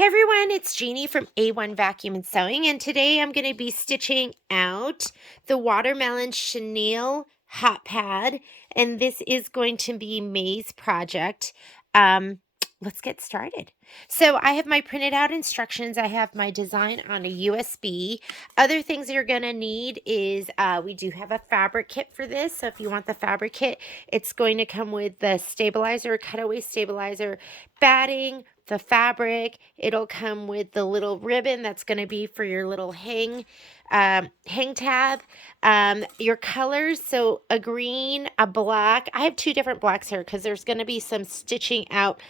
Hey everyone, it's Jeannie from A1 Vacuum and Sewing, and today I'm going to be stitching out the Watermelon Chenille hot pad, and this is going to be May's project. Let's get started. So I have my printed out instructions. I have my design on a USB. Other things you're going to need is we do have a fabric kit for this. So if you want the fabric kit, it's going to come with the stabilizer, cutaway stabilizer, batting, the fabric. It'll come with the little ribbon that's going to be for your little hang tab, your colors, so a green, a black. I have two different blacks here because there's going to be some stitching out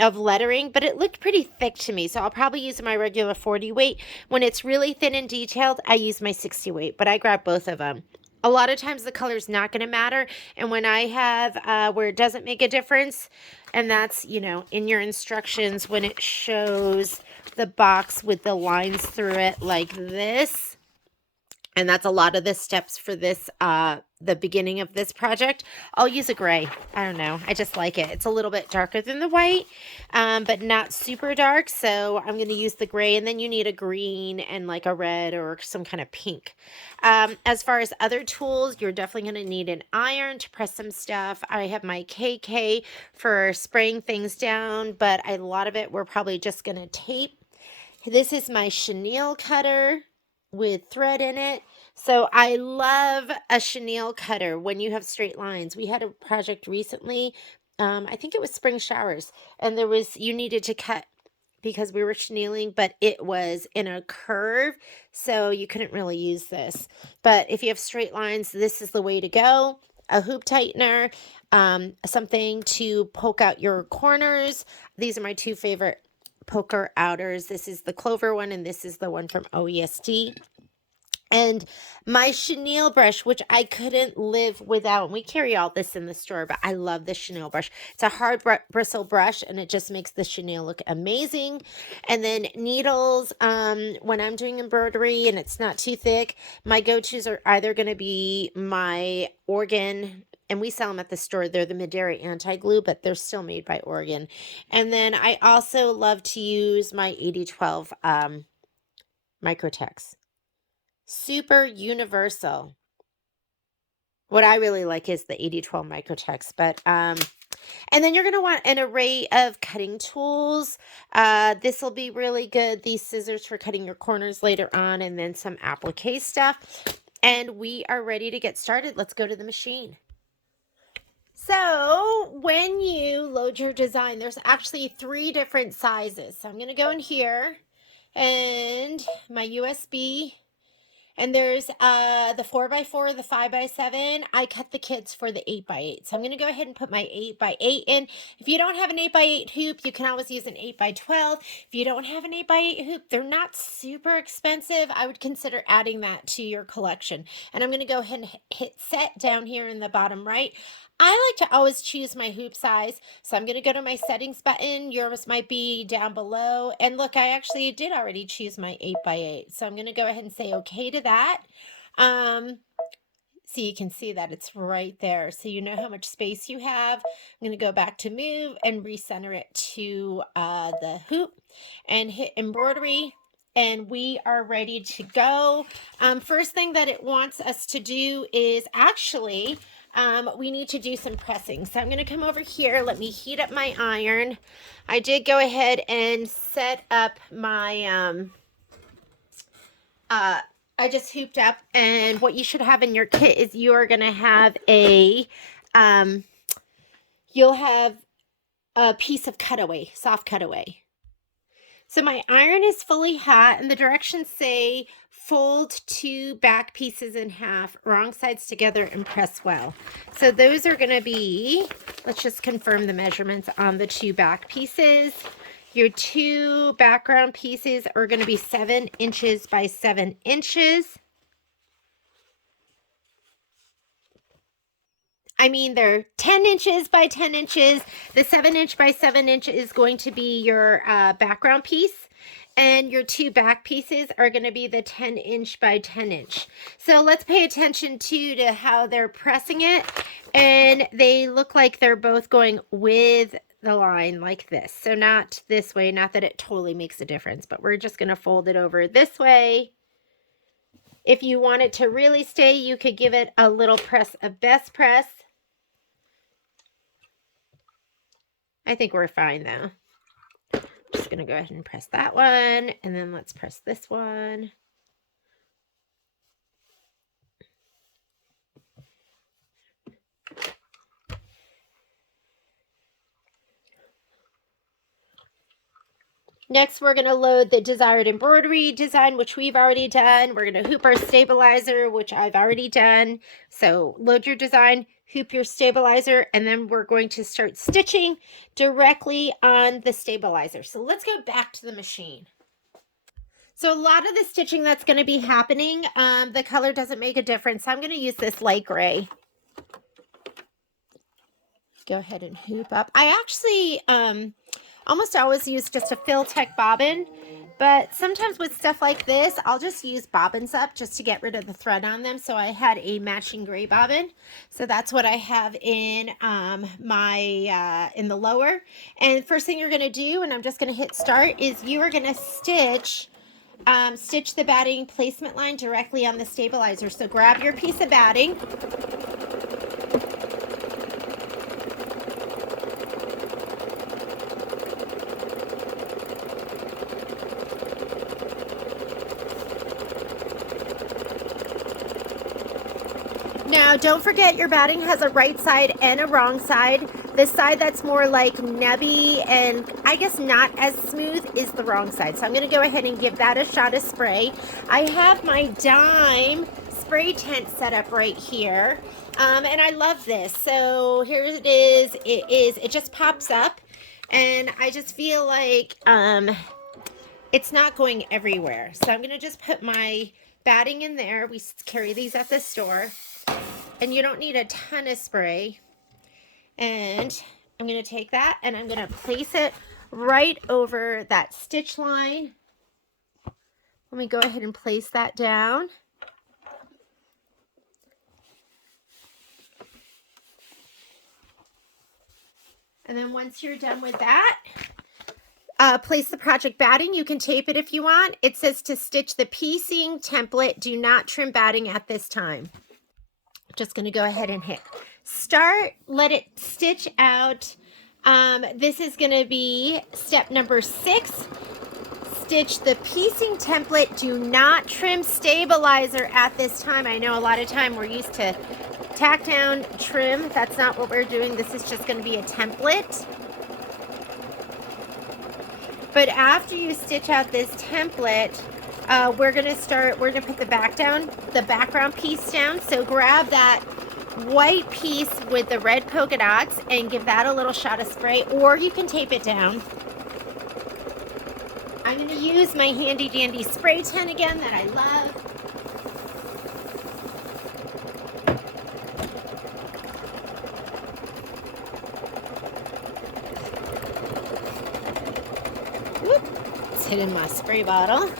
of lettering, but it looked pretty thick to me, so I'll probably use my regular 40 weight. When it's really thin and detailed, I use my 60 weight, but I grab both of them. A lot of times the color's not going to matter, and when I have where it doesn't make a difference, and that's, you know, in your instructions when it shows the box with the lines through it like this, and that's a lot of the steps for this, the beginning of this project, I'll use a gray. I don't know. I just like it. It's a little bit darker than the white, but not super dark. So I'm going to use the gray, and then you need a green and like a red or some kind of pink. As far as other tools, you're definitely going to need an iron to press some stuff. I have my KK for spraying things down, but a lot of it we're probably just going to tape. This is my chenille cutter with thread in it. So I love a chenille cutter when you have straight lines. We had a project recently, I think it was spring showers, and you needed to cut because we were chenilling, but it was in a curve, so you couldn't really use this. But if you have straight lines, this is the way to go. A hoop tightener, something to poke out your corners. These are my two favorite poker outers. This is the Clover one, and this is the one from OESD. And my chenille brush, which I couldn't live without. We carry all this in the store, but I love the chenille brush. It's a hard bristle brush, and it just makes the chenille look amazing. And then needles, when I'm doing embroidery and it's not too thick, my go-tos are either going to be my Oregon, and we sell them at the store. They're the Madeira anti-glue, but they're still made by Oregon. And then I also love to use my 8012 Microtex. Super universal. What I really like is the 8012 Microtex, but and then you're going to want an array of cutting tools. This will be really good. These scissors for cutting your corners later on, and then some applique stuff. And we are ready to get started. Let's go to the machine. So when you load your design, there's actually 3 different sizes. So I'm going to go in here and my USB. And there's the 4x4, the 5x7. I cut the kits for the 8x8. So I'm going to go ahead and put my 8x8 in. If you don't have an 8x8 hoop, you can always use an 8x12. If you don't have an 8x8 hoop, they're not super expensive. I would consider adding that to your collection. And I'm going to go ahead and hit set down here in the bottom right. I like to always choose my hoop size, so I'm going to go to my settings button. Yours might be down below. And look, I actually did already choose my 8x8, so I'm going to go ahead and say okay to that. So you can see that it's right there, so you know how much space you have. I'm going to go back to move and recenter it to the hoop and hit embroidery. And we are ready to go. First thing that it wants us to do is actually... we need to do some pressing. So I'm going to come over here. Let me heat up my iron. I did go ahead and set up my, I just hooped up, and what you should have in your kit is you are going to have you'll have a piece of cutaway, soft cutaway. So my iron is fully hot, and the directions say fold 2 back pieces in half, wrong sides together, and press well. So those are going to be, let's just confirm the measurements on the 2 back pieces. Your 2 background pieces are going to be 7 inches by 7 inches. I mean, they're 10 inches by 10 inches. The 7 inch by 7 inch is going to be your background piece. And your 2 back pieces are going to be the 10 inch by 10 inch. So let's pay attention too to how they're pressing it. And they look like they're both going with the line like this. So not this way, not that it totally makes a difference, but we're just going to fold it over this way. If you want it to really stay, you could give it a little press, a best press. I think we're fine though. Just going to go ahead and press that one, and then let's press this one. Next, we're going to load the desired embroidery design, which we've already done. We're going to hoop our stabilizer, which I've already done. So load your design, hoop your stabilizer, and then we're going to start stitching directly on the stabilizer. So let's go back to the machine. So a lot of the stitching that's going to be happening, the color doesn't make a difference. I'm going to use this light gray. Go ahead and hoop up. I actually almost always use just a Fill-Tech bobbin, but sometimes with stuff like this, I'll just use bobbins up just to get rid of the thread on them. So I had a matching gray bobbin. So that's what I have in in the lower. And first thing you're going to do, and I'm just going to hit start, is you are going to stitch the batting placement line directly on the stabilizer. So grab your piece of batting. Now, don't forget your batting has a right side and a wrong side. The side that's more like nebby and I guess not as smooth is the wrong side. So I'm going to go ahead and give that a shot of spray. I have my dime spray tent set up right here. And I love this. So here it is. It just pops up. And I just feel like it's not going everywhere. So I'm going to just put my batting in there. We carry these at the store. And you don't need a ton of spray. And I'm going to take that and I'm going to place it right over that stitch line. Let me go ahead and place that down. And then once you're done with that, place the project batting. You can tape it if you want. It says to stitch the piecing template. Do not trim batting at this time. Just going to go ahead and hit start, let it stitch out. This is going to be step number 6. Stitch the piecing template. Do not trim stabilizer at this time. I know a lot of time we're used to tack down, trim. That's not what we're doing. This is just going to be a template. But after you stitch out this template, we're going to put the background piece down. So grab that white piece with the red polka dots and give that a little shot of spray, or you can tape it down. I'm going to use my handy dandy spray tent again that I love. Whoop. It's hitting my spray bottle.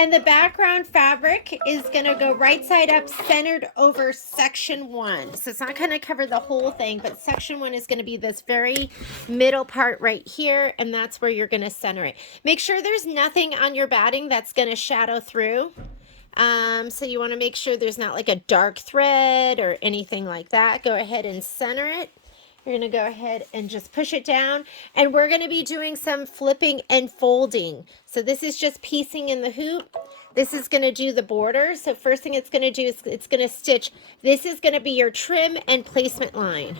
And the background fabric is going to go right side up, centered over section 1. So it's not going to cover the whole thing, but section 1 is going to be this very middle part right here, and that's where you're going to center it. Make sure there's nothing on your batting that's going to shadow through. So you want to make sure there's not like a dark thread or anything like that. Go ahead and center it. You're going to go ahead and just push it down, and we're going to be doing some flipping and folding. So this is just piecing in the hoop. This is going to do the border. So first thing it's going to do is it's going to stitch. This is going to be your trim and placement line.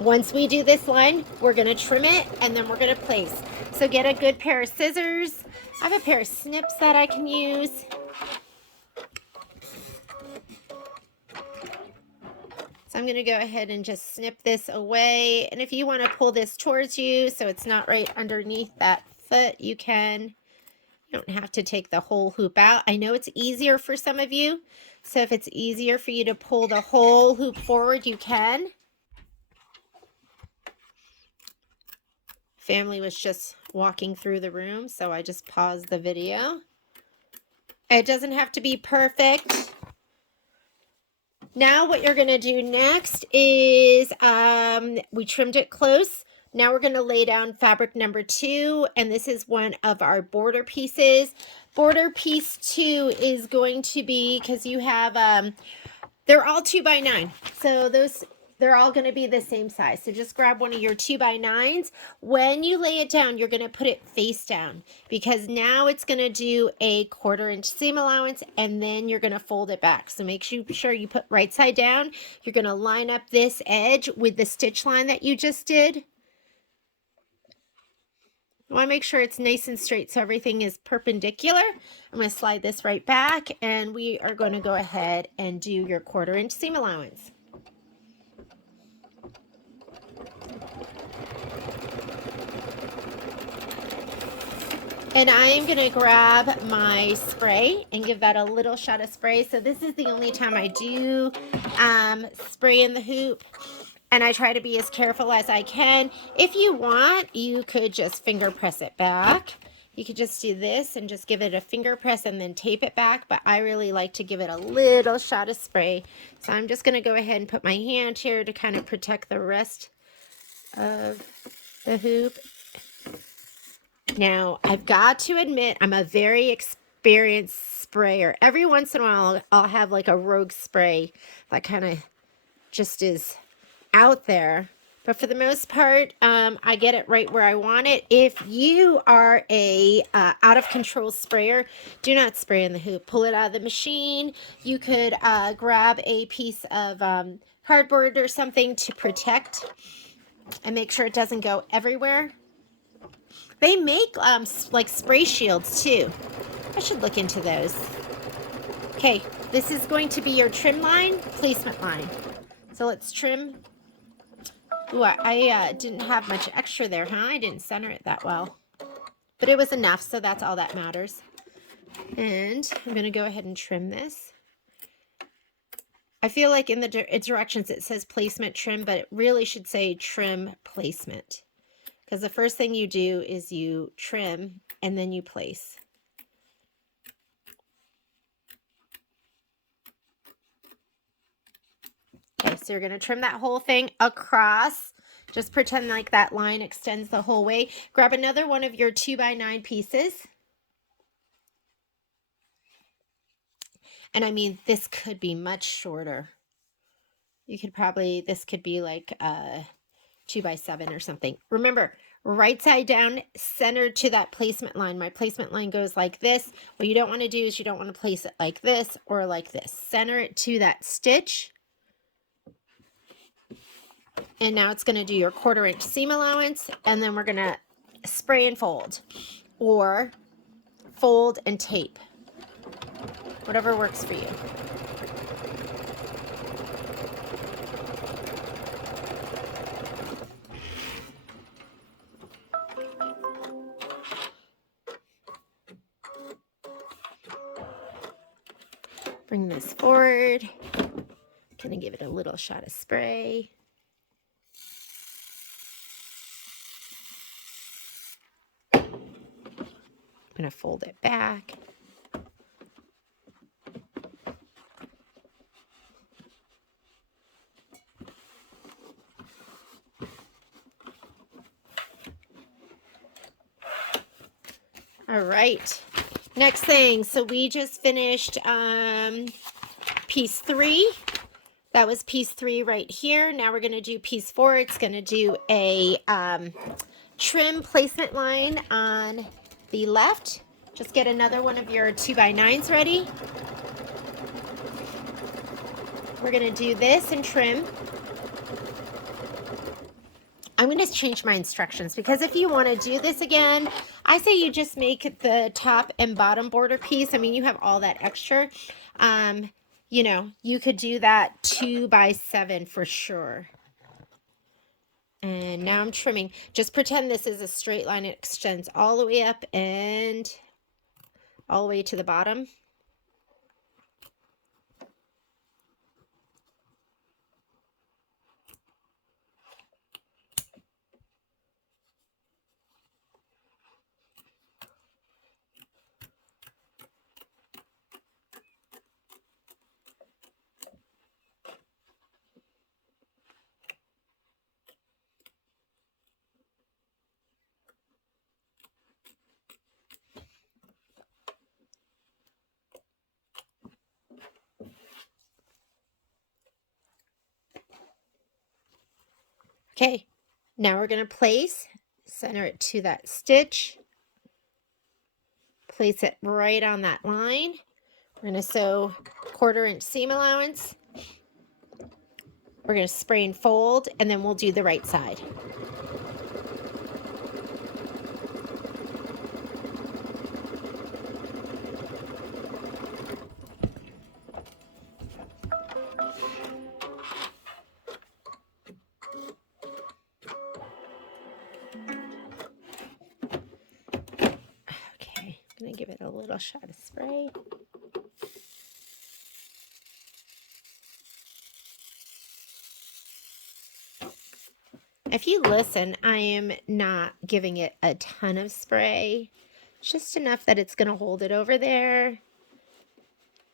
Once we do this line, we're going to trim it and then we're going to place. So get a good pair of scissors. I have a pair of snips that I can use. So I'm going to go ahead and just snip this away. And if you want to pull this towards you so it's not right underneath that foot, you can. You don't have to take the whole hoop out. I know it's easier for some of you. So if it's easier for you to pull the whole hoop forward, you can. family was just walking through the room, so I just paused the video. It doesn't have to be perfect. Now what you're going to do next is we trimmed it close. Now we're going to lay down fabric number 2, and this is one of our border pieces. Border piece 2 is going to be, because you have, they're all 2x9, so they're all going to be the same size. So just grab one of your 2x9s. When you lay it down, you're going to put it face down, because now it's going to do a 1/4 inch seam allowance, and then you're going to fold it back. So make sure you put right side down. You're going to line up this edge with the stitch line that you just did. You want to make sure it's nice and straight so everything is perpendicular. I'm going to slide this right back, and we are going to go ahead and do your 1/4 inch seam allowance. And I am going to grab my spray and give that a little shot of spray. So this is the only time I do spray in the hoop. And I try to be as careful as I can. If you want, you could just finger press it back. You could just do this and just give it a finger press and then tape it back. But I really like to give it a little shot of spray. So I'm just going to go ahead and put my hand here to kind of protect the rest of the hoop. Now, I've got to admit, I'm a very experienced sprayer. Every once in a while, I'll have like a rogue spray that kind of just is out there. But for the most part, I get it right where I want it. If you are a out of control sprayer, do not spray in the hoop. Pull it out of the machine. You could grab a piece of cardboard or something to protect and make sure it doesn't go everywhere. They make like spray shields too. I should look into those. Okay, this is going to be your trim line, placement line. So let's trim. Ooh, I didn't have much extra there, huh? I didn't center it that well. But it was enough, so that's all that matters. And I'm going to go ahead and trim this. I feel like in the directions it says placement trim, but it really should say trim placement. Because the first thing you do is you trim and then you place. Okay, so you're going to trim that whole thing across. Just pretend like that line extends the whole way. Grab another one of your 2x9 pieces. And I mean, this could be much shorter. You could probably, this could be like 2x7 or something. Remember, right side down, centered to that placement line. My placement line goes like this. What you don't want to do is you don't want to place it like this or like this. Center it to that stitch. And now it's going to do your 1/4 inch seam allowance, and then we're going to spray and fold, or fold and tape. Whatever works for you. Bring this forward. Gonna give it a little shot of spray. I'm gonna fold it back. All right, next thing. So we just finished piece 3. That was piece 3 right here. Now we're going to do piece 4. It's going to do a trim placement line on the left. Just get another one of your 2x9s ready. We're going to do this and trim. I'm going to change my instructions, because if you want to do this again, I say you just make the top and bottom border piece. I mean, you have all that extra. You know, you could do that 2x7 for sure. And now I'm trimming. Just pretend this is a straight line. It extends all the way up and all the way to the bottom. Okay, now we're going to center it to that stitch. Place it right on that line. We're going to sew 1/4 inch seam allowance. We're going to spray and fold, and then we'll do the right side. Okay, I'm going to give it a little shot of spray. If you listen, I am not giving it a ton of spray, just enough that it's going to hold it over there.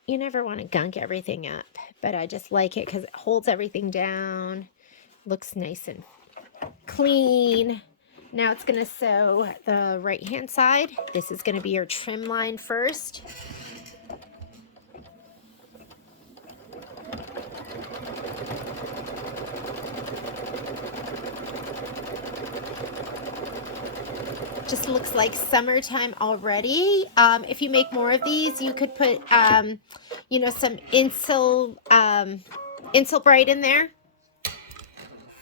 You never want to gunk everything up, but I just like it because it holds everything down, looks nice and clean. Now it's going to sew the right hand side. This is going to be your trim line first. Just looks like summertime already. If you make more of these, you could put, you know, some Insul Bright in there.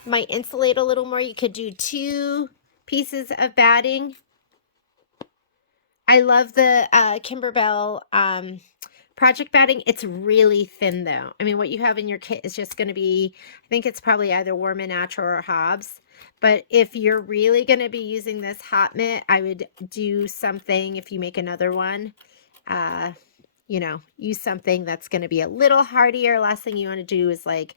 Might insulate a little more. You could do 2 pieces of batting. I love the Kimberbell project batting. It's really thin though. I mean, what you have in your kit is just going to be, I think it's probably either Warm and Natural or Hobbs. But if you're really going to be using this hot mitt, I would do something, if you make another one, you know, use something that's going to be a little hardier. Last thing you want to do is like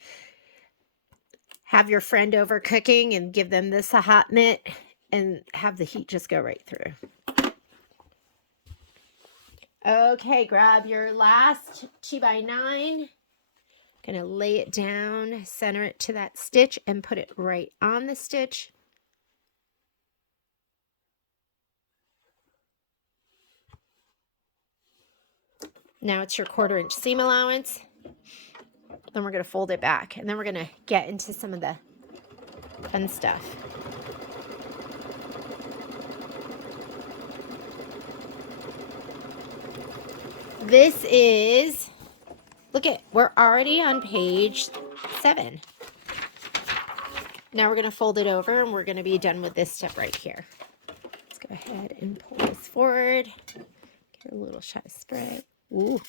have your friend over cooking and give them this a hot mitt and have the heat just go right through. Okay, grab your last 2x9. Gonna lay it down, center it to that stitch, and put it right on the stitch. Now it's your 1/4 inch seam allowance. Then we're gonna fold it back, and then we're gonna get into some of the fun stuff. This is, look at, we're already on page 7. Now we're going to fold it over and we're going to be done with this step right here. Let's go ahead and pull this forward. Get a little shot of spray. Ooh.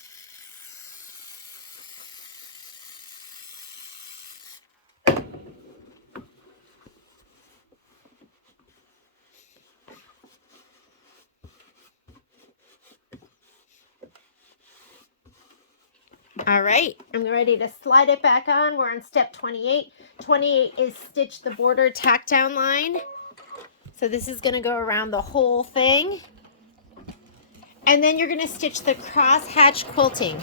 All right, I'm ready to slide it back on. We're on step 28. 28 is stitch the border tack down line. So this is going to go around the whole thing. And then you're going to stitch the cross hatch quilting.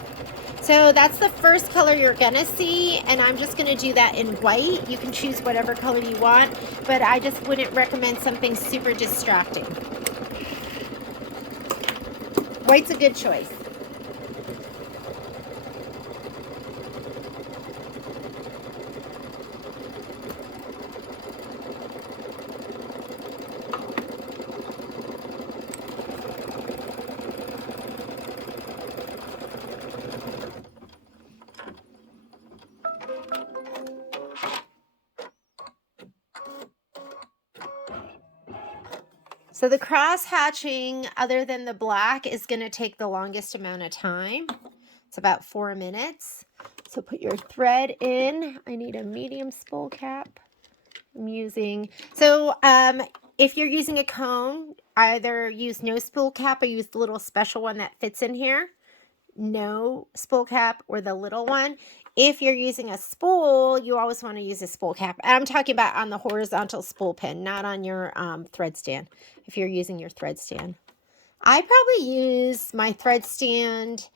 So that's the first color you're going to see, and I'm just going to do that in white. You can choose whatever color you want, but I just wouldn't recommend something super distracting. White's a good choice. So the cross hatching, other than the black, is going to take the longest amount of time. It's about 4 minutes. So put your thread in. I need a medium spool cap. I'm using, so if you're using a cone, either use no spool cap or use the little special one that fits in here. No spool cap or the little one. If you're using a spool, you always want to use a spool cap. I'm talking about on the horizontal spool pin, not on your thread stand, if you're using your thread stand. I probably use my thread stand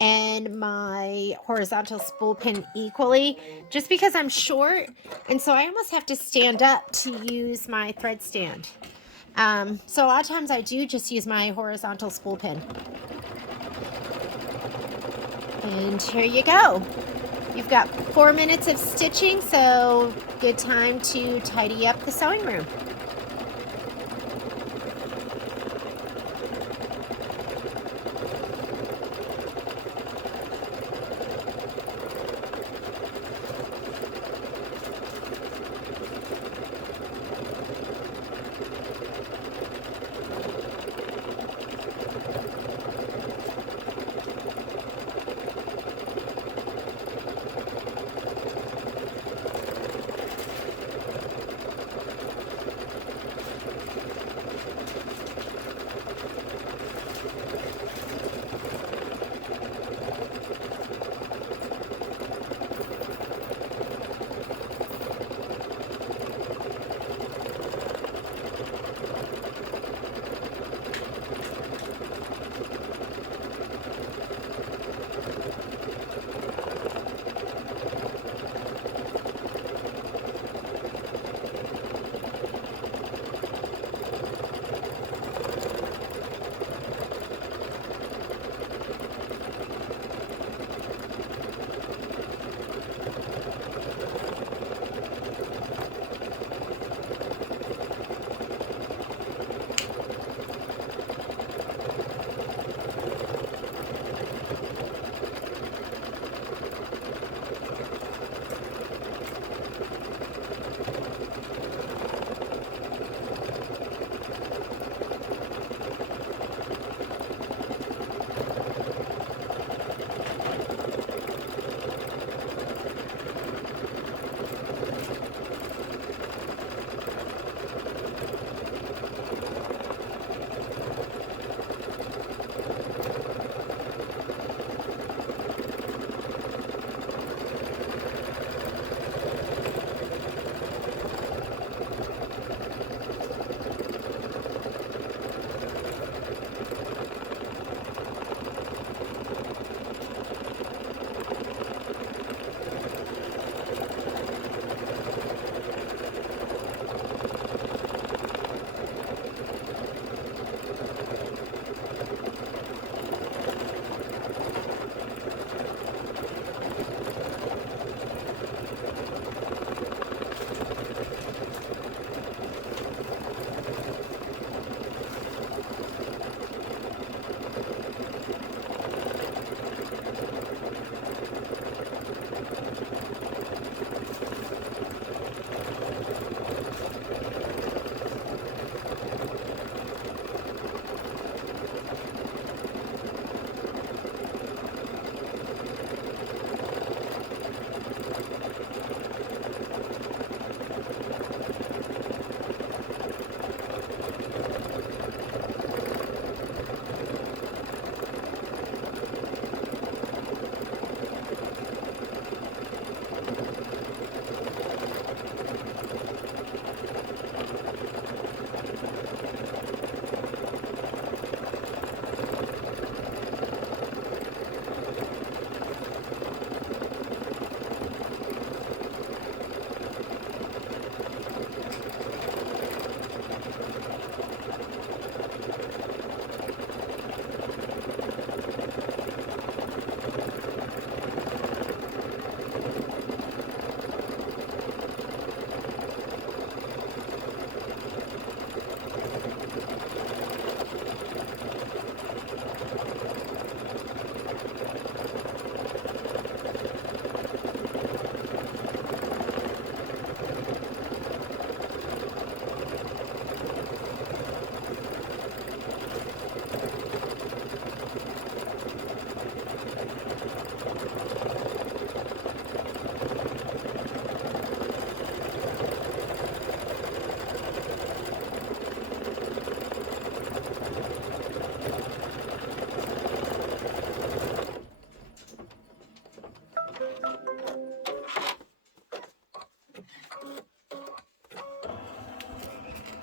and my horizontal spool pin equally, just because I'm short, and so I almost have to stand up to use my thread stand. So a lot of times I do just use my horizontal spool pin. And here you go. You've got 4 minutes of stitching, so good time to tidy up the sewing room.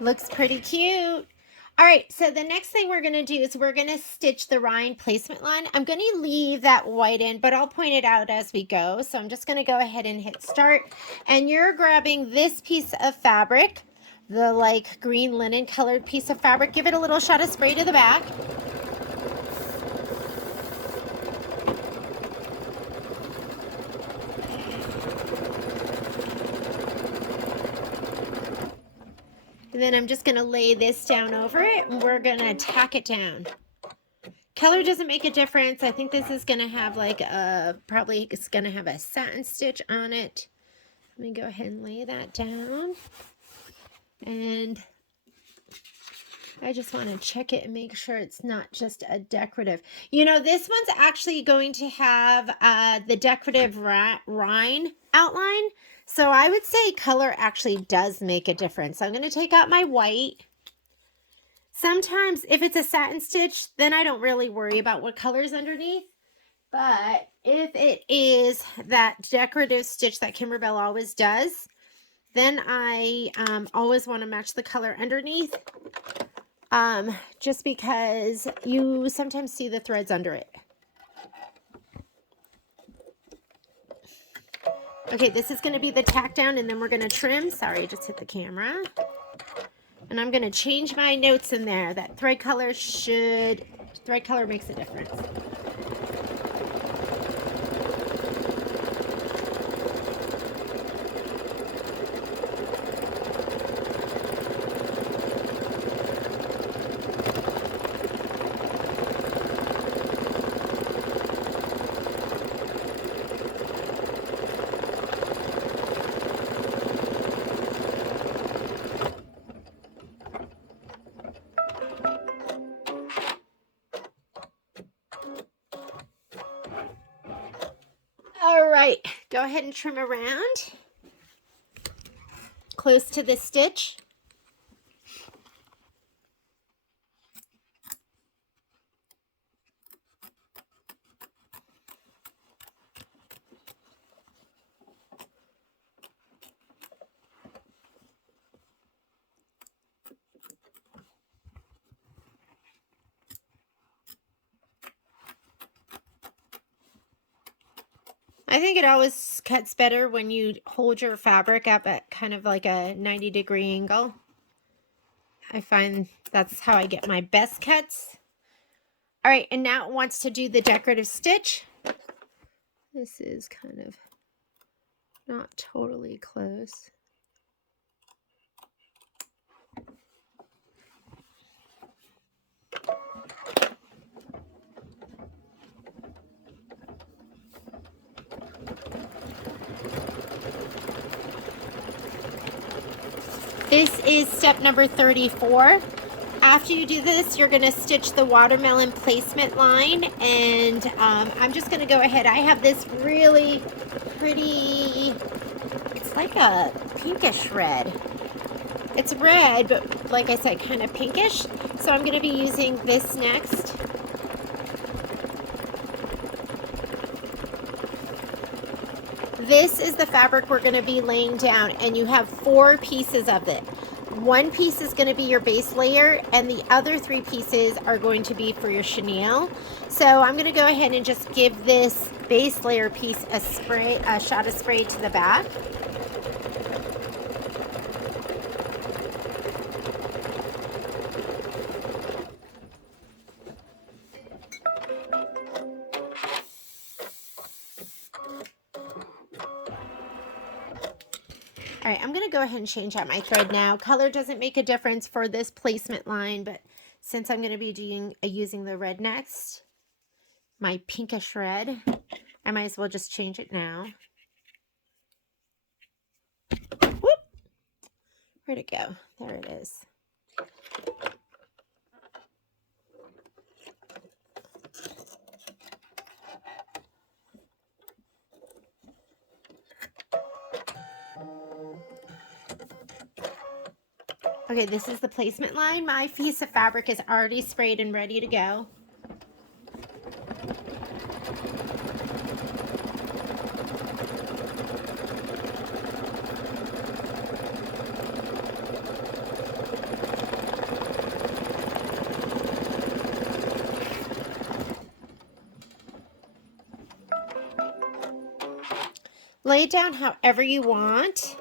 Looks pretty cute. All right, so the next thing we're going to do is we're going to stitch the rind placement line. I'm going to leave that white in, but I'll point it out as we go. So I'm just going to go ahead and hit start. And you're grabbing this piece of fabric, the like green linen colored piece of fabric. Give it a little shot of spray to the back. And then I'm just going to lay this down over it, and we're going to tack it down. Color doesn't make a difference. I think this is going to have like a, probably it's going to have a satin stitch on it. Let me go ahead and lay that down. And I just want to check it and make sure it's not just a decorative. You know, this one's actually going to have the decorative rind outline. So I would say color actually does make a difference. So I'm going to take out my white. Sometimes if it's a satin stitch, then I don't really worry about what color's underneath. But if it is that decorative stitch that Kimberbell always does, then I always want to match the color underneath. Just because you sometimes see the threads under it. Okay, this is going to be the tack down, and then we're going to trim. Sorry, I just hit the camera. And I'm going to change my notes in there. That thread color makes a difference. All right, go ahead and trim around close to the stitch. I think it always cuts better when you hold your fabric up at kind of like a 90-degree angle. I find that's how I get my best cuts. All right, and now it wants to do the decorative stitch. This is kind of not totally close. This is step number 34. After you do this, you're going to stitch the watermelon placement line, and I'm just going to go ahead. I have this really pretty, it's like a pinkish red. It's red, but like I said, kind of pinkish. So I'm going to be using this next. This is the fabric we're going to be laying down, and you have 4 pieces of it. One piece is going to be your base layer, and the other 3 pieces are going to be for your chenille. So I'm going to go ahead and just give this base layer piece a shot of spray to the back. All right, I'm going to go ahead and change out my thread now. Color doesn't make a difference for this placement line, but since I'm going to be using the red next, my pinkish red, I might as well just change it now. Whoop! Where'd it go? There it is. Okay, this is the placement line. My piece of fabric is already sprayed and ready to go. Lay it down however you want.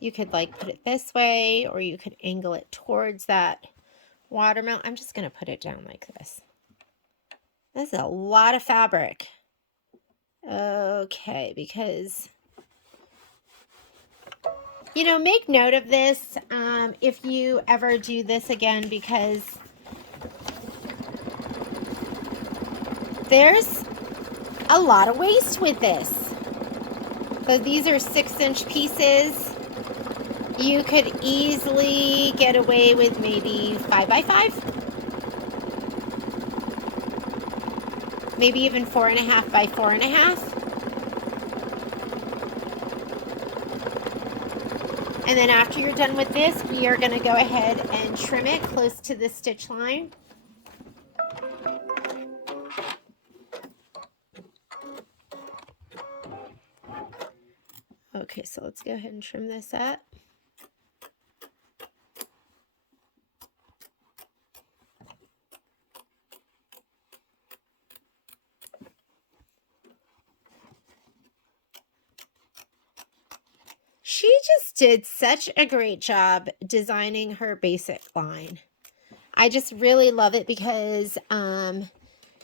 You could like put it this way, or you could angle it towards that watermelon. I'm just going to put it down like this. This is a lot of fabric. Okay, because You know, make note of this if you ever do this again, because there's a lot of waste with this. So these are 6-inch pieces. You could easily get away with maybe 5 by 5, maybe even 4.5 by 4.5. And then after you're done with this, we are going to go ahead and trim it close to the stitch line. Okay, so let's go ahead and trim this up. She just did such a great job designing her basic line. I just really love it because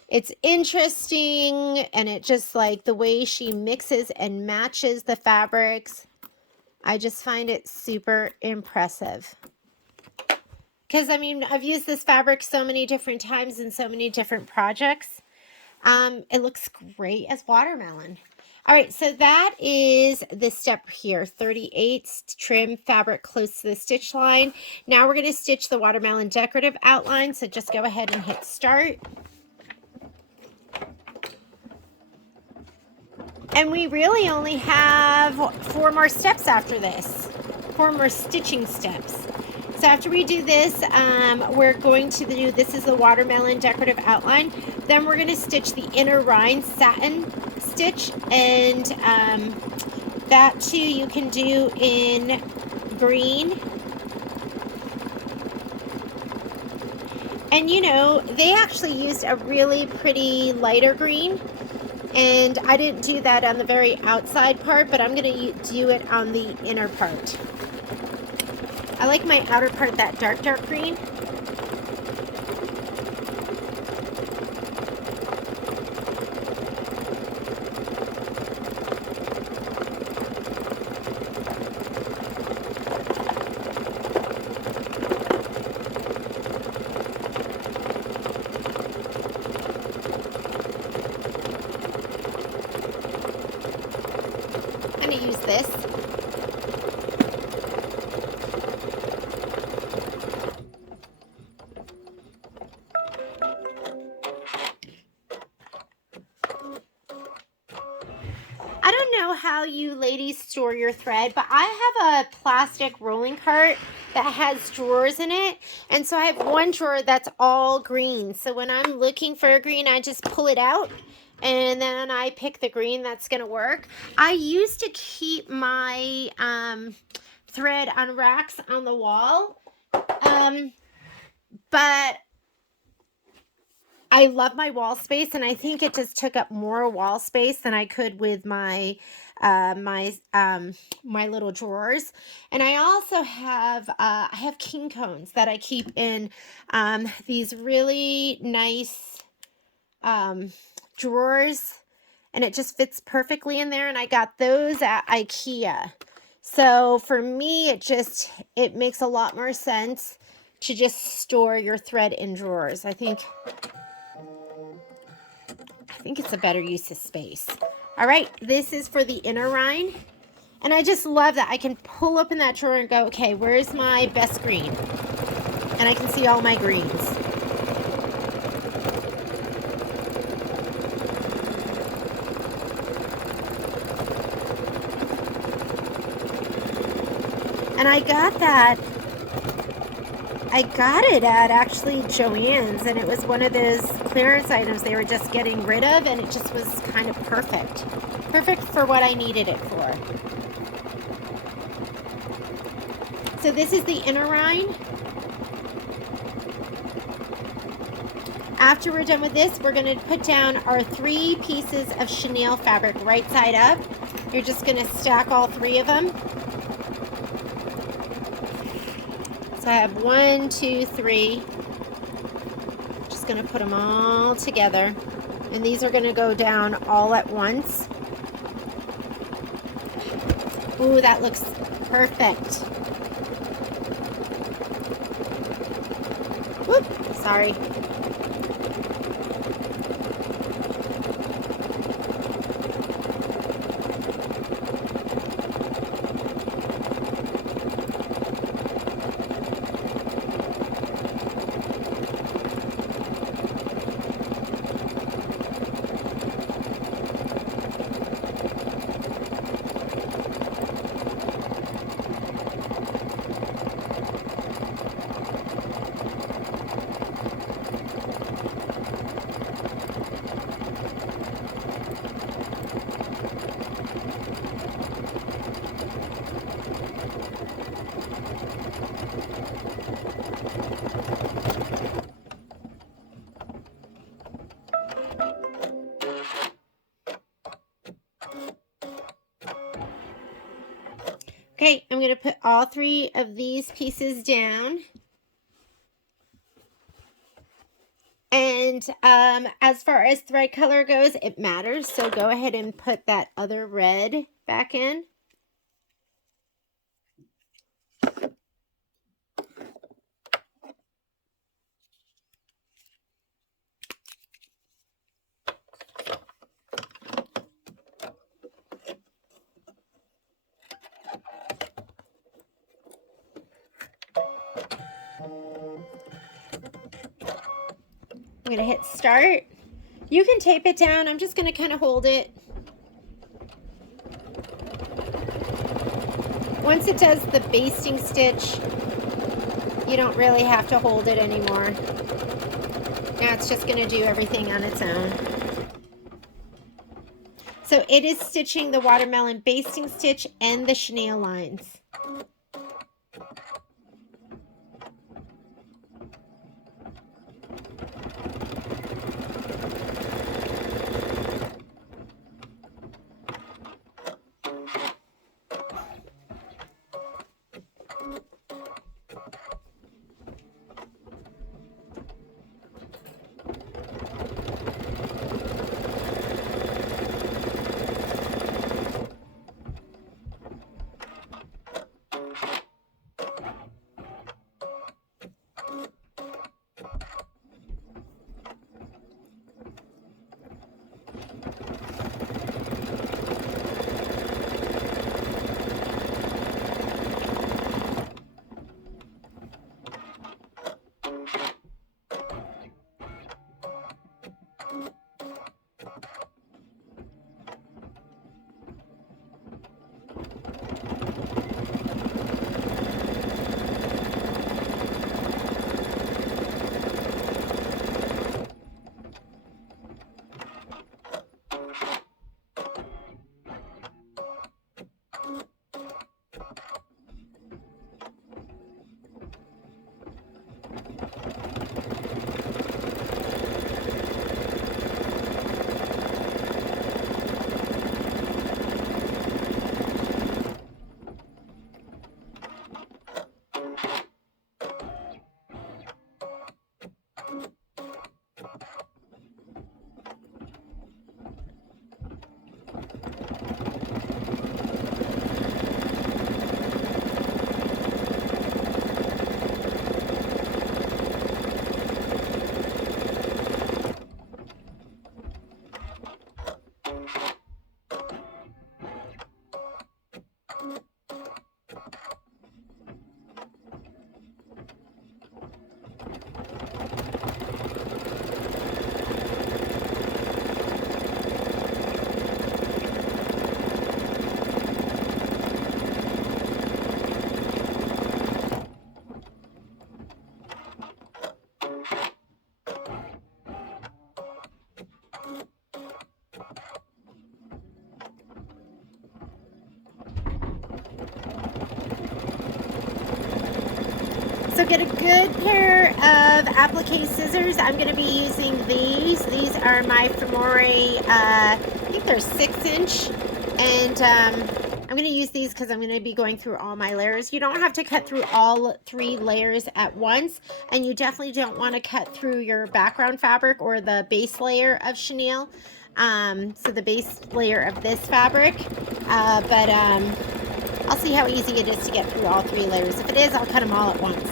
it's interesting, and it just like the way she mixes and matches the fabrics. I just find it super impressive. Because, I mean, I've used this fabric so many different times in so many different projects. It looks great as watermelon. All right, so that is this step here, 38 trim fabric close to the stitch line. Now we're going to stitch the watermelon decorative outline, so just go ahead and hit start. And we really only have 4 more steps after this, 4 more stitching steps. So after we do this, we're going to do, this is the watermelon decorative outline. Then we're going to stitch the inner rind satin stitch, and that too you can do in green. And you know, they actually used a really pretty lighter green, and I didn't do that on the very outside part, but I'm going to do it on the inner part. I like my outer part that dark green. I'm going to use this. I don't know how you ladies store your thread, but I have a plastic rolling cart that has drawers in it. And so I have one drawer that's all green. So when I'm looking for a green, I just pull it out and then I pick the green that's going to work. I used to keep my thread on racks on the wall, but I love my wall space, and I think it just took up more wall space than I could with my my little drawers. And I also have I have king cones that I keep in these really nice drawers, and it just fits perfectly in there. And I got those at IKEA. So for me, it makes a lot more sense to just store your thread in drawers. I think it's a better use of space. All right, this is for the inner rind. And I just love that I can pull open that drawer and go, okay, where's my best green? And I can see all my greens. And I got it at actually Joann's, and it was one of those clearance items they were just getting rid of, and it just was kind of perfect. Perfect for what I needed it for. So this is the inner rind. After we're done with this, we're going to put down our 3 pieces of chenille fabric right side up. You're just going to stack all 3 of them. So I have 1, 2, 3. Just going to put them all together. And these are going to go down all at once. Ooh, that looks Perfect. Whoop, sorry. Okay, I'm going to put all 3 of these pieces down. And as far as thread color goes, it matters. So go ahead and put that other red back in. I'm going to hit start. You can tape it down. I'm just going to kind of hold it. Once it does the basting stitch, you don't really have to hold it anymore. Now it's just going to do everything on its own. So it is stitching the watermelon basting stitch and the chenille lines. So get a good pair of applique scissors. I'm going to be using these. These are my Femore, I think they're 6-inch. And I'm going to use these because I'm going to be going through all my layers. You don't have to cut through all 3 layers at once. And you definitely don't want to cut through your background fabric or the base layer of chenille. So the base layer of this fabric. I'll see how easy it is to get through all 3 layers. If it is, I'll cut them all at once.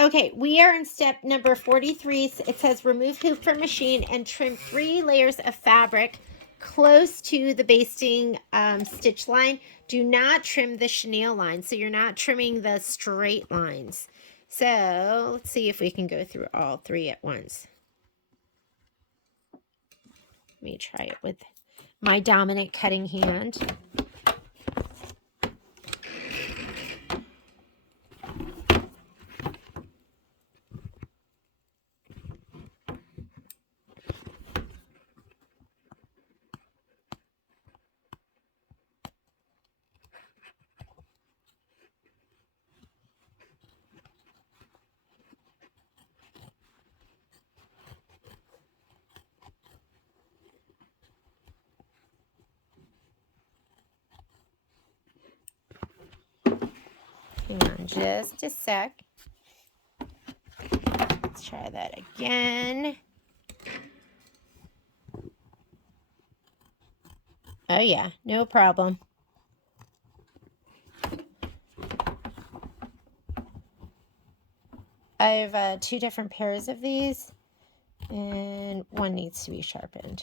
Okay, we are in step number 43. It says remove hoop from machine and trim 3 layers of fabric close to the basting stitch line. Do not trim the chenille line, so you're not trimming the straight lines. So let's see if we can go through all 3 at once. Let me try it with my dominant cutting hand. Hang on just a sec. Let's try that again. Oh yeah, no problem. I have 2 different pairs of these, and one needs to be sharpened.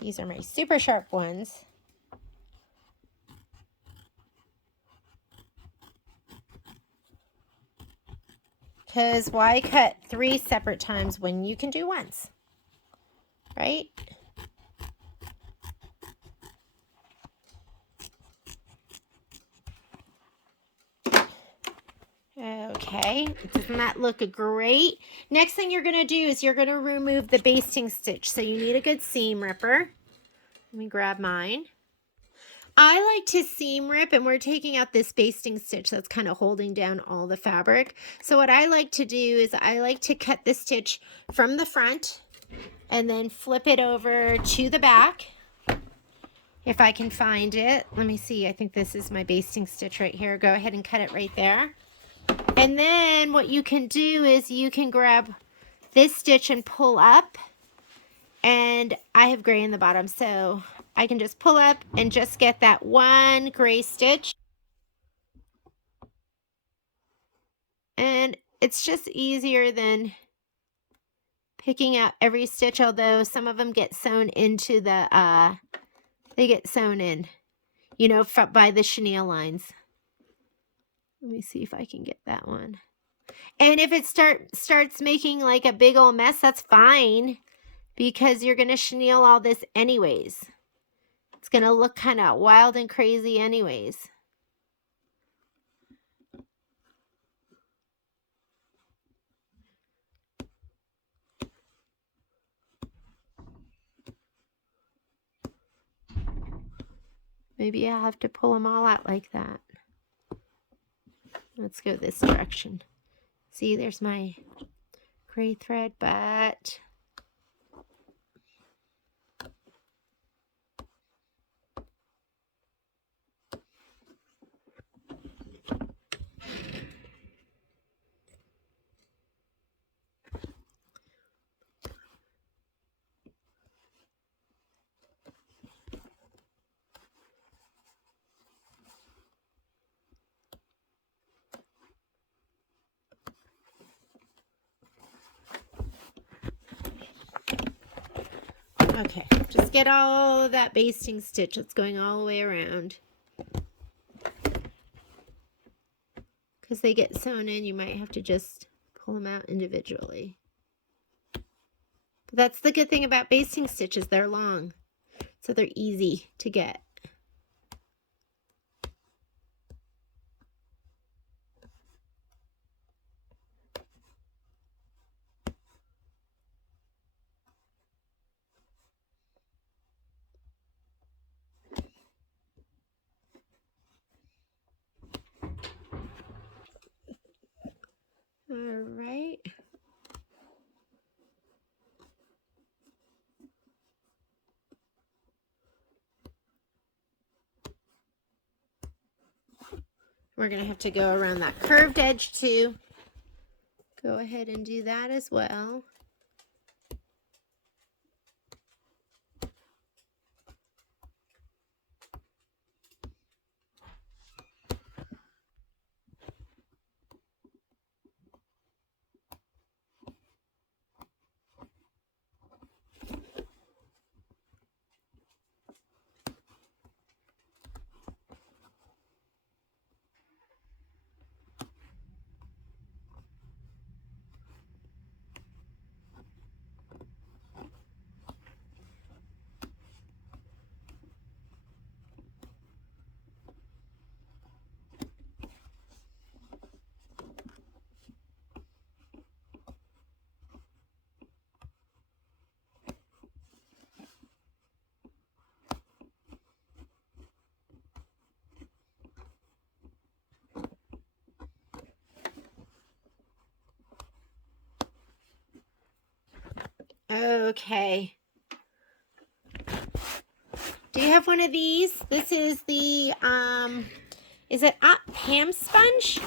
These are my super sharp ones. Because why cut 3 separate times when you can do once, right? Okay, doesn't that look great? Next thing you're going to do is you're going to remove the basting stitch. So you need a good seam ripper. Let me grab mine. I like to seam rip, and we're taking out this basting stitch that's kind of holding down all the fabric. So what I like to do is I like to cut the stitch from the front and then flip it over to the back. If I can find it. Let me see. I think this is my basting stitch right here. Go ahead and cut it right there. And then what you can do is you can grab this stitch and pull up. And I have gray in the bottom, so I can just pull up and just get that one gray stitch. And it's just easier than picking out every stitch, although some of them get sewn into the, they get sewn in, you know, by the chenille lines. Let me see if I can get that one. And if it starts making like a big old mess, that's fine, because you're going to chenille all this anyways. It's going to look kind of wild and crazy anyways. Maybe I have to pull them all out like that. Let's go this direction. See, there's my gray thread, but okay, just get all of that basting stitch that's going all the way around. Because they get sewn in, you might have to just pull them out individually. But that's the good thing about basting stitches, they're long, so they're easy to get. All right. We're going to have to go around that curved edge too. Go ahead and do that as well. Okay. Do you have one of these? This is the, is it ham sponge?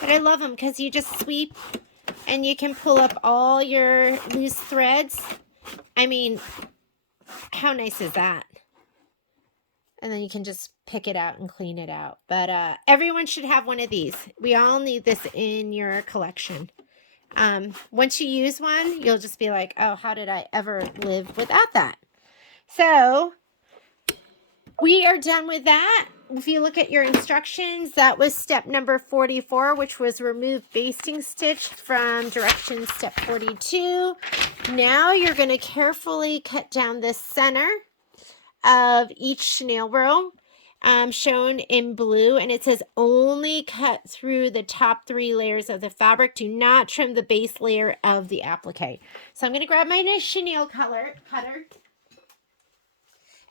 But I love them because you just sweep and you can pull up all your loose threads. I mean, how nice is that? And then you can just pick it out and clean it out. But everyone should have one of these. We all need this in your collection. Once you use one, you'll just be like, oh, how did I ever live without that? So we are done with that. If you look at your instructions, that was step number 44, which was remove basting stitch from direction step 42. Now you're going to carefully cut down the center of each chenille row. Shown in blue, and it says only cut through the top 3 layers of the fabric. Do not trim the base layer of the applique. So I'm going to grab my nice chenille cutter,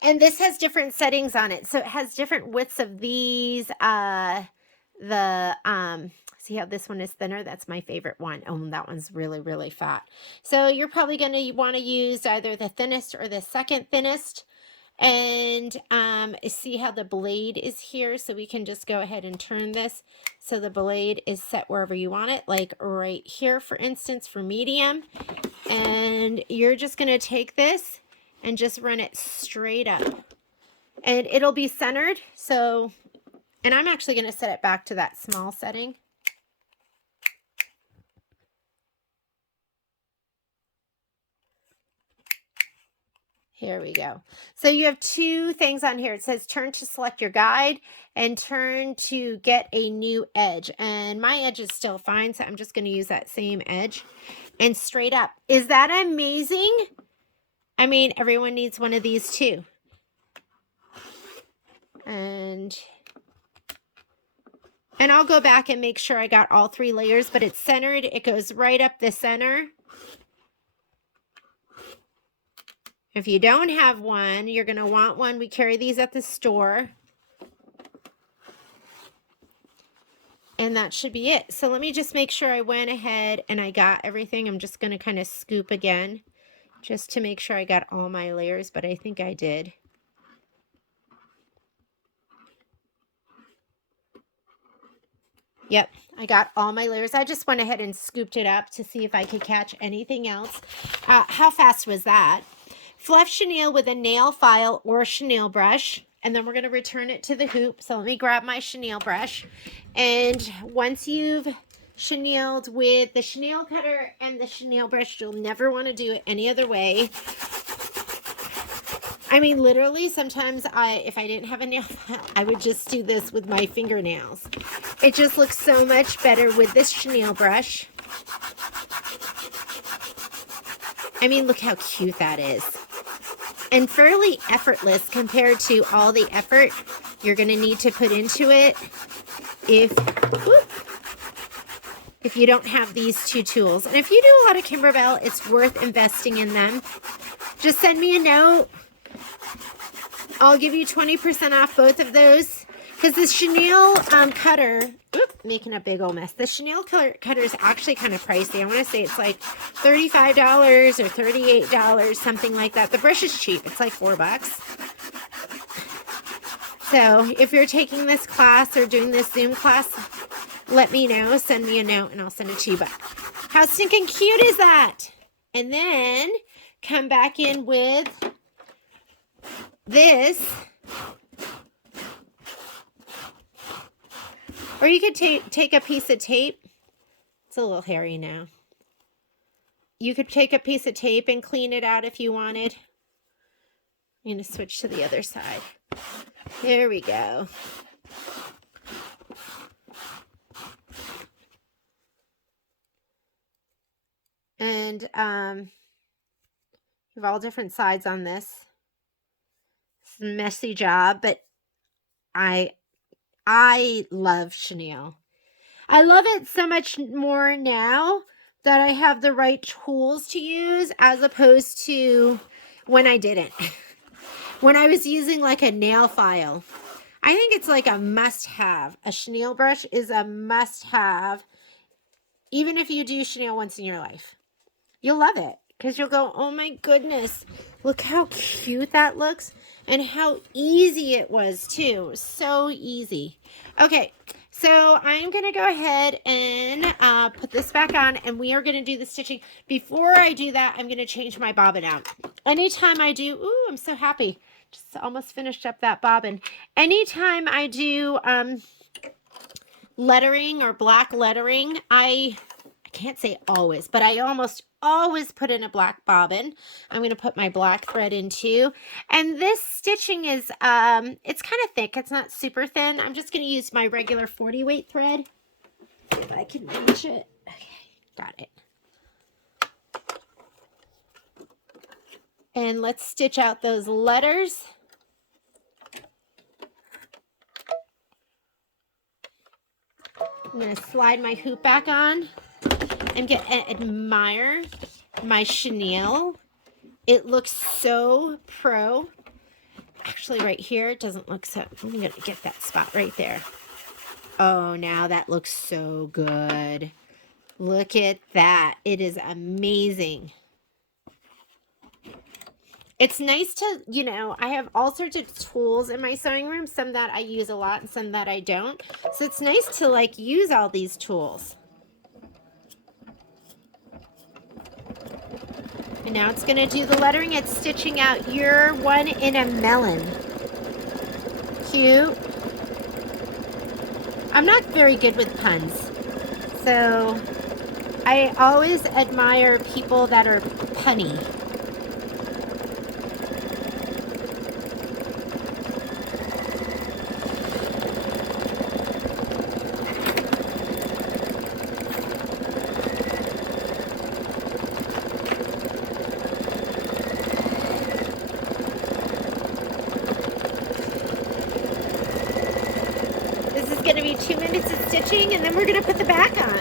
and this has different settings on it. So it has different widths of these. See how this one is thinner? That's my favorite one. Oh, that one's really, really fat. So you're probably going to want to use either the thinnest or the second thinnest. And see how the blade is here, so we can just go ahead and turn this so the blade is set wherever you want it, like right here, for instance, for medium. And you're just going to take this and just run it straight up, and it'll be centered. So, and I'm actually going to set it back to that small setting. Here we go. So you have 2 things on here. It says turn to select your guide and turn to get a new edge. And my edge is still fine, so I'm just going to use that same edge. And straight up. Is that amazing? I mean, everyone needs one of these too. And I'll go back and make sure I got all 3 layers, but it's centered. It goes right up the center. If you don't have one, you're going to want one. We carry these at the store. And that should be it. So let me just make sure I went ahead and I got everything. I'm just going to kind of scoop again just to make sure I got all my layers, but I think I did. Yep, I got all my layers. I just went ahead and scooped it up to see if I could catch anything else. How fast was that? Fluff chenille with a nail file or chenille brush, and then we're going to return it to the hoop. So let me grab my chenille brush. And once you've chenilled with the chenille cutter and the chenille brush, you'll never want to do it any other way. I mean, literally, sometimes if I didn't have a nail file, I would just do this with my fingernails. It just looks so much better with this chenille brush. I mean, look how cute that is. And fairly effortless compared to all the effort you're going to need to put into it if you don't have these 2 tools. And if you do a lot of Kimberbell, it's worth investing in them. Just send me a note. I'll give you 20% off both of those. Because the chenille cutter, making a big old mess. The chenille cutter is actually kind of pricey. I want to say it's like $35 or $38, something like that. The brush is cheap. It's like $4. So if you're taking this class or doing this Zoom class, let me know. Send me a note and I'll send it to you. But how stinking cute is that? And then come back in with this. Or you could take a piece of tape. It's a little hairy now. You could take a piece of tape and clean it out if you wanted. I'm going to switch to the other side. There we go. And you have all different sides on this. It's a messy job, but I love chenille. I love it so much more now that I have the right tools to use as opposed to when I didn't. When I was using like a nail file. I think it's like a must-have. A chenille brush is a must-have. Even if you do chenille once in your life. You'll love it. Because you'll go, oh my goodness. Look how cute that looks. And how easy it was too. It was so easy. Okay. So I'm going to go ahead and put this back on. And we are going to do the stitching. Before I do that, I'm going to change my bobbin out. Anytime I do, ooh, I'm so happy. Just almost finished up that bobbin. Anytime I do lettering or black lettering, I can't say always, but I almost always put in a black bobbin. I'm going to put my black thread in too. And this stitching is, it's kind of thick. It's not super thin. I'm just going to use my regular 40 weight thread. If I can reach it. Okay, got it. And let's stitch out those letters. I'm going to slide my hoop back on. I'm going to admire my chenille. It looks so pro. Actually, right here, it doesn't look so. I'm going to get that spot right there. Oh, now that looks so good. Look at that. It is amazing. It's nice to, you know, I have all sorts of tools in my sewing room, some that I use a lot and some that I don't. So it's nice to like use all these tools. And now it's going to do the lettering. It's stitching out "You're one in a melon." Cute. I'm not very good with puns. So I always admire people that are punny. Going to be 2 minutes of stitching and then we're going to put the back on.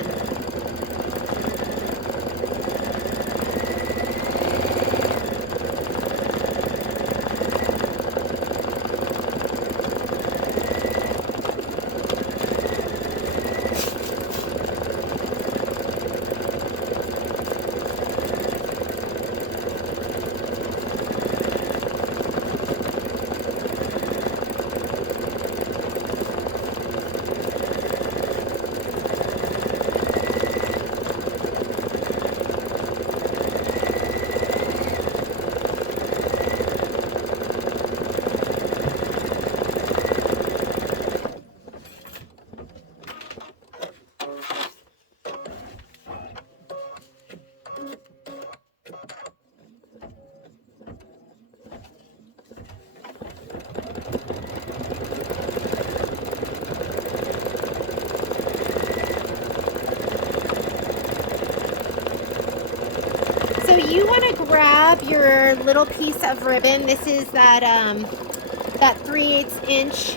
So you want to grab your little piece of ribbon. This is that that 3/8 inch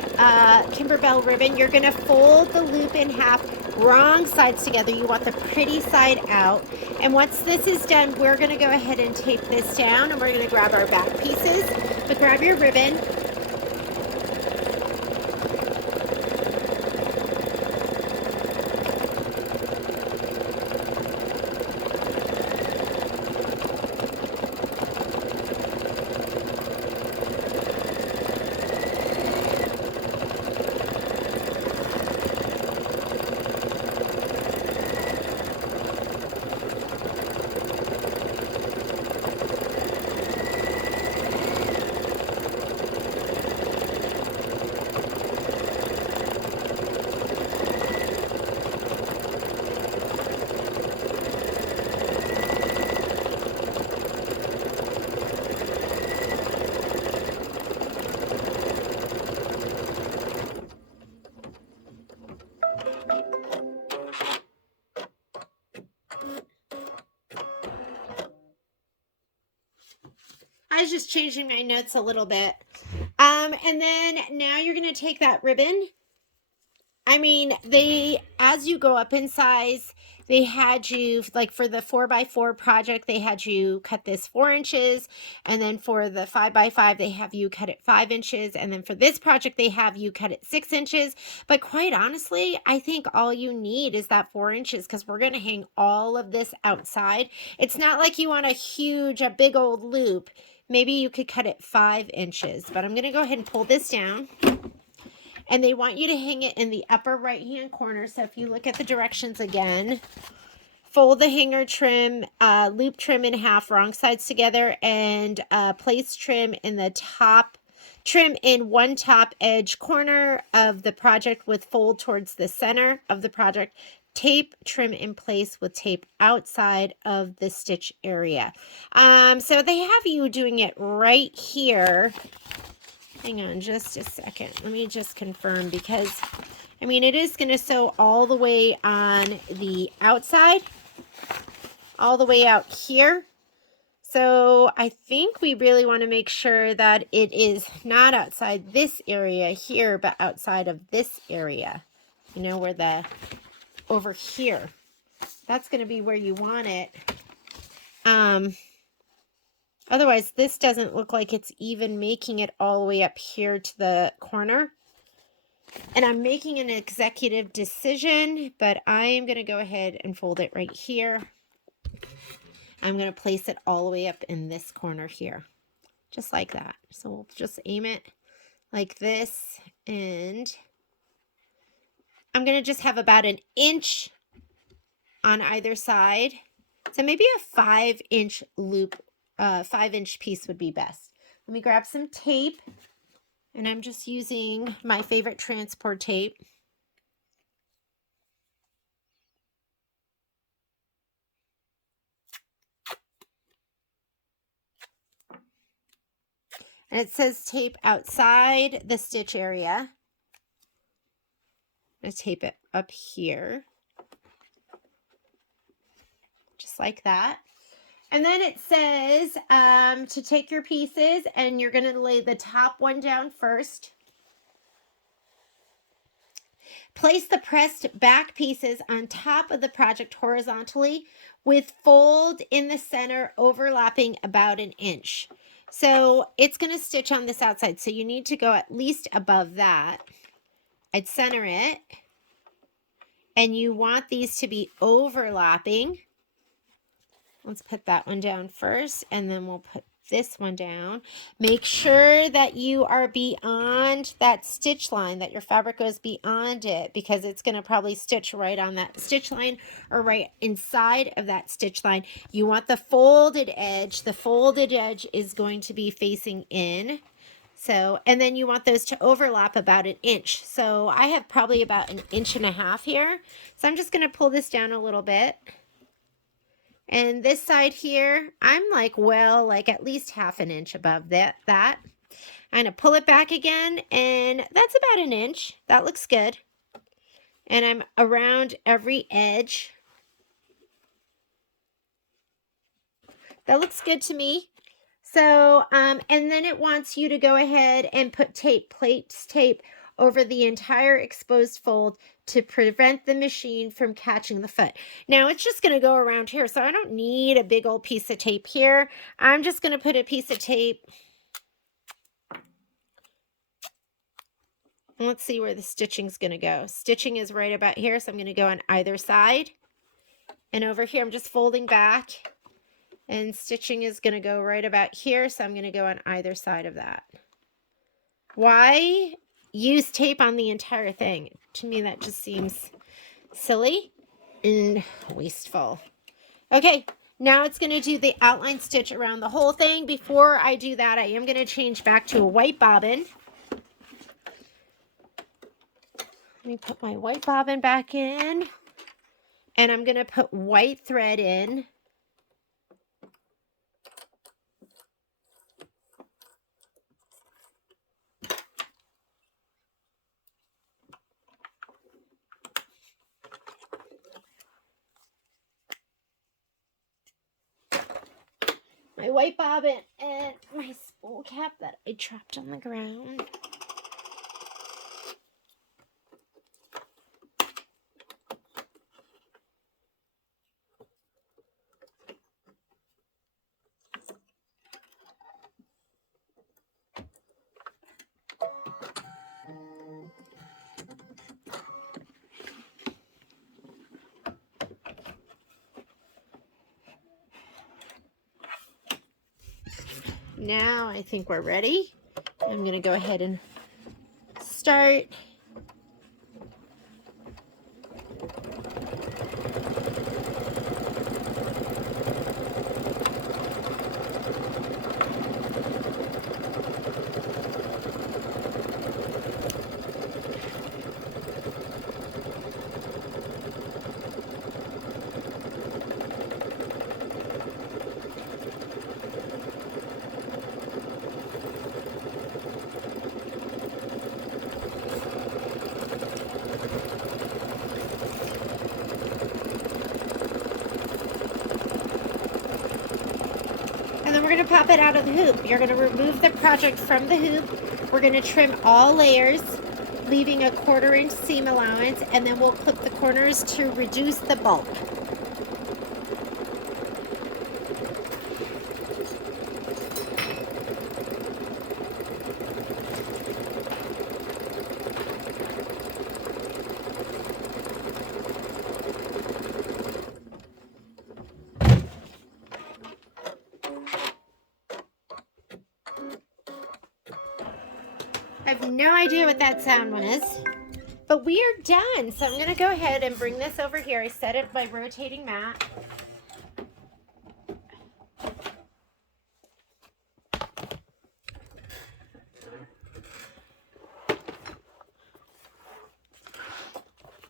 Kimberbell ribbon. You're going to fold the loop in half, wrong sides together. You want the pretty side out. And once this is done, we're going to go ahead and tape this down and we're going to grab our back pieces. But grab your ribbon. was just changing my notes a little bit. And then now you're going to take that ribbon. I mean, as you go up in size, they had you, like for the 4x4 project, they had you cut this 4 inches. And then for the 5x5, they have you cut it 5 inches. And then for this project, they have you cut it 6 inches. But quite honestly, I think all you need is that 4 inches, because we're going to hang all of this outside. It's not like you want a big old loop. Maybe you could cut it 5 inches, but I'm going to go ahead and pull this down. And they want you to hang it in the upper right-hand corner. So if you look at the directions again, fold the hanger trim, loop trim in half, wrong sides together, and place trim in the top, trim in one top edge corner of the project with fold towards the center of the project. Tape trim in place with tape outside of the stitch area. So they have you doing it right here. Hang on just a second. Let me just confirm, because, I mean, it is going to sew all the way on the outside, all the way out here. So I think we really want to make sure that it is not outside this area here, but outside of this area. You know, where over here. That's going to be where you want it. Otherwise, this doesn't look like it's even making it all the way up here to the corner. And I'm making an executive decision, but I am going to go ahead and fold it right here. I'm going to place it all the way up in this corner here, just like that. So we'll just aim it like this, and I'm going to just have about an inch on either side. So maybe a 5-inch loop, 5-inch piece would be best. Let me grab some tape, and I'm just using my favorite transport tape. And it says tape outside the stitch area. I'm going to tape it up here, just like that. And then it says to take your pieces, and you're going to lay the top one down first. Place the pressed back pieces on top of the project horizontally with fold in the center overlapping about an inch. So it's going to stitch on this outside, so you need to go at least above that. I'd center it, and you want these to be overlapping. Let's put that one down first, and then we'll put this one down. Make sure that you are beyond that stitch line, that your fabric goes beyond it, because it's going to probably stitch right on that stitch line or right inside of that stitch line. You want the folded edge. The folded edge is going to be facing in. So, and then you want those to overlap about an inch. So I have probably about 1.5 inches here. So I'm just going to pull this down a little bit. And this side here, I'm like, well, like at least 1/2 inch above that. I'm going to pull it back again, and that's about 1 inch. That looks good. And I'm around every edge. That looks good to me. So, and then it wants you to go ahead and put place tape over the entire exposed fold to prevent the machine from catching the foot. Now it's just going to go around here, so I don't need a big old piece of tape here. I'm just going to put a piece of tape. Let's see where the stitching is going to go. Stitching is right about here, so I'm going to go on either side. And over here, I'm just folding back. And stitching is going to go right about here, so I'm going to go on either side of that. Why use tape on the entire thing? To me, that just seems silly and wasteful. Okay, now it's going to do the outline stitch around the whole thing. Before I do that, I am going to change back to a white bobbin. Let me put my white bobbin back in, and I'm going to put white thread in. my white bobbin and my spool cap that I dropped on the ground. Now I think we're ready. I'm going to go ahead and start. And then we're going to pop it out of the hoop. You're going to remove the project from the hoop. We're going to trim all layers, leaving a 1/4 inch seam allowance, and then we'll clip the corners to reduce the bulk. I have no idea what that sound was, but we are done. So I'm going to go ahead and bring this over here. I set it by rotating mat.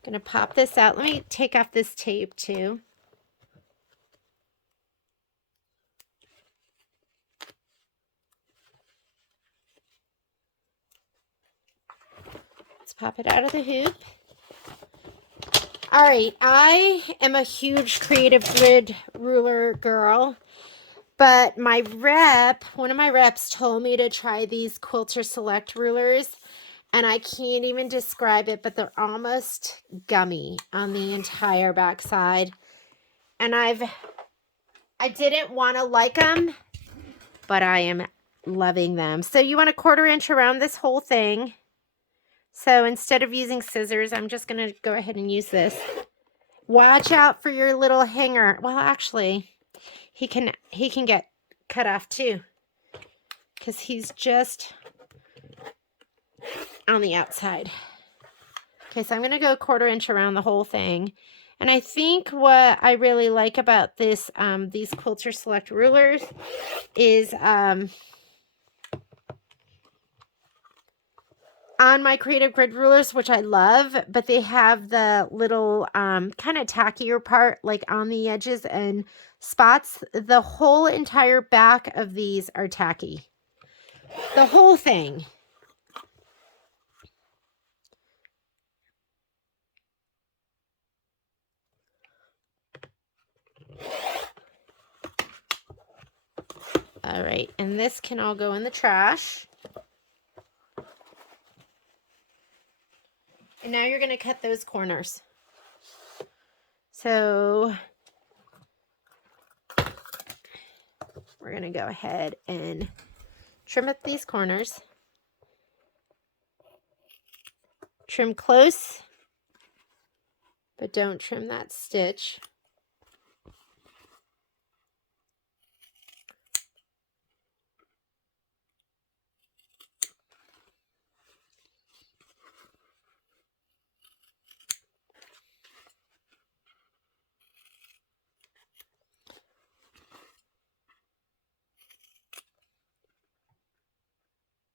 Going to pop this out. Let me take off this tape too. Let's pop it out of the hoop. All right, I am a huge Creative Grid ruler girl, but my rep, one of my reps told me to try these Quilter Select rulers, and I can't even describe it, but they're almost gummy on the entire backside. And I didn't want to like them, but I am loving them. So you want a 1/4 inch around this whole thing. So instead of using scissors, I'm just going to go ahead and use this. Watch out for your little hanger. Well, actually, he can get cut off too, because he's just on the outside. Okay, so I'm going to go 1/4 inch around the whole thing. And I think what I really like about this, these Quilter Select rulers is on my Creative Grid rulers, which I love, but they have the little kind of tackier part like on the edges and spots. The whole entire back of these are tacky. The whole thing. All right, and this can all go in the trash. And now you're going to cut those corners. So we're going to go ahead and trim up these corners. Trim close, but don't trim that stitch.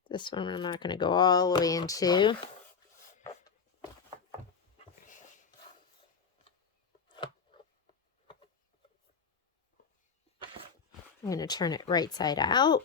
This one I'm not going to go all the way into. I'm going to turn it right side out.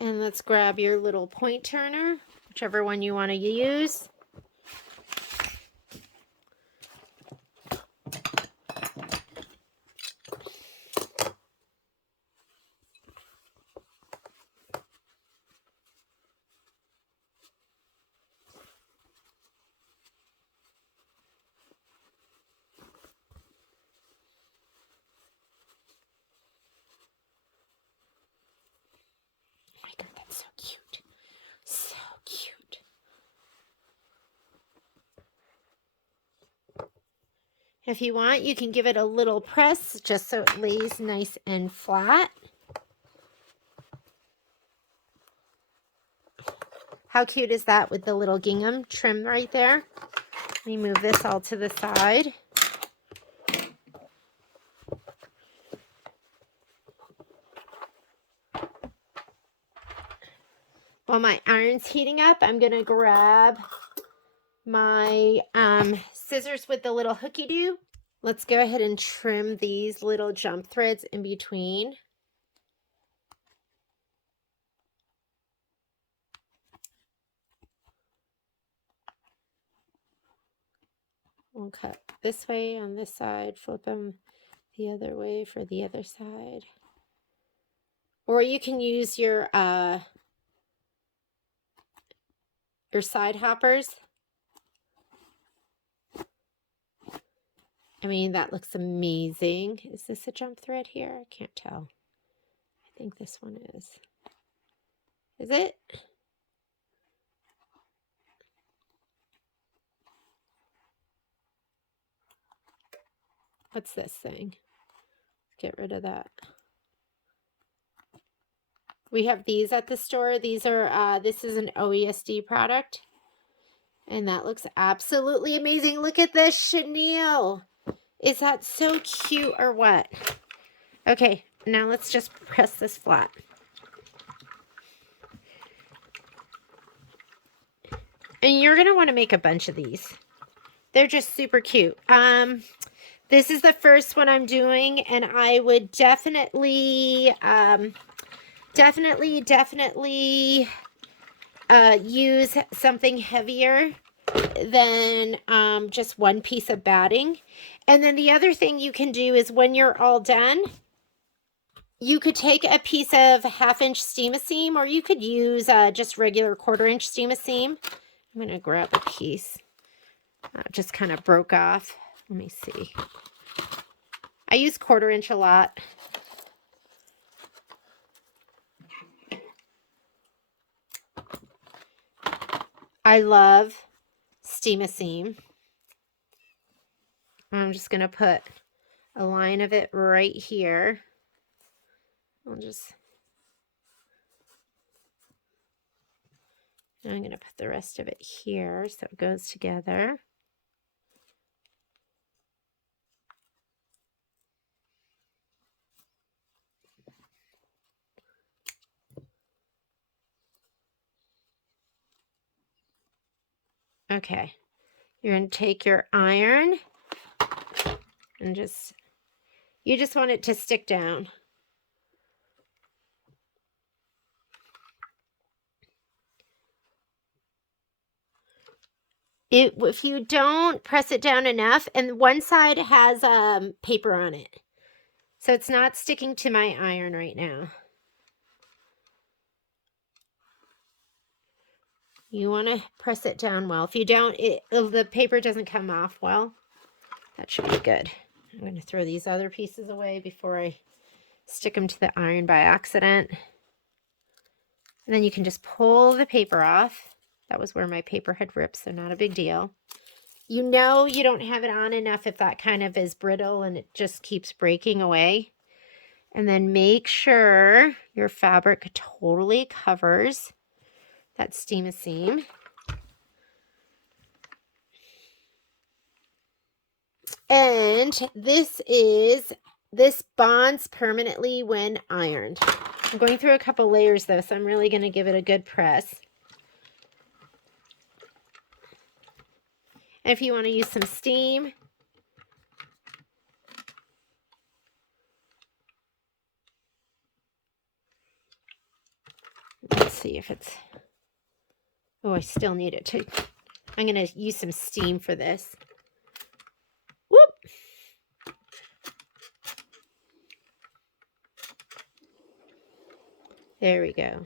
And let's grab your little point turner, whichever one you want to use. Oh my God, that's so cute. So cute. If you want, you can give it a little press just so it lays nice and flat. How cute is that with the little gingham trim right there? Let me move this all to the side. While my iron's heating up, I'm going to grab my scissors with the little hooky do. Let's go ahead and trim these little jump threads in between. We'll cut this way on this side, flip them the other way for the other side. Or you can use your side hoppers. I mean, that looks amazing. Is this a jump thread here? I can't tell. I think this one is. Is it? What's this thing? Get rid of that. We have these at the store. These are, this is an OESD product. And that looks absolutely amazing. Look at this chenille. Is that so cute or what? Okay, now let's just press this flat. And you're going to want to make a bunch of these. They're just super cute. This is the first one I'm doing, and I would definitely use something heavier than just one piece of batting. And then the other thing you can do is when you're all done, you could take a piece of 1/2-inch steam-a-seam, or you could use just regular 1/4-inch steam-a-seam. I'm going to grab a piece. Just kind of broke off. Let me see. I use 1/4-inch a lot. I love steam-a-seam. I'm just going to put a line of it right here. I'm going to put the rest of it here so it goes together. Okay, you're going to take your iron and you just want it to stick down. If you don't press it down enough, and one side has paper on it, so it's not sticking to my iron right now. You want to press it down well. If you don't, the paper doesn't come off well. That should be good. I'm going to throw these other pieces away before I stick them to the iron by accident. And then you can just pull the paper off. That was where my paper had ripped, so not a big deal. You know you don't have it on enough if that kind of is brittle and it just keeps breaking away. And then make sure your fabric totally covers that steam-a-seam. And this bonds permanently when ironed. I'm going through a couple layers though, so I'm really going to give it a good press. And if you want to use some steam, see if it's, oh, I still need it to, I'm going to use some steam for this. Whoop. There we go.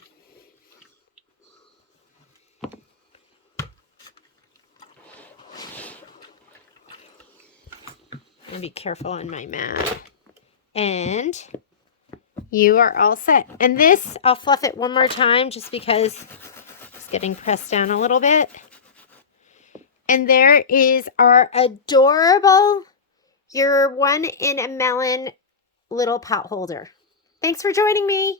And be careful on my mat. And you are all set. And this, I'll fluff it one more time just because it's getting pressed down a little bit. And there is our adorable, your 1 in a melon little pot holder. Thanks for joining me.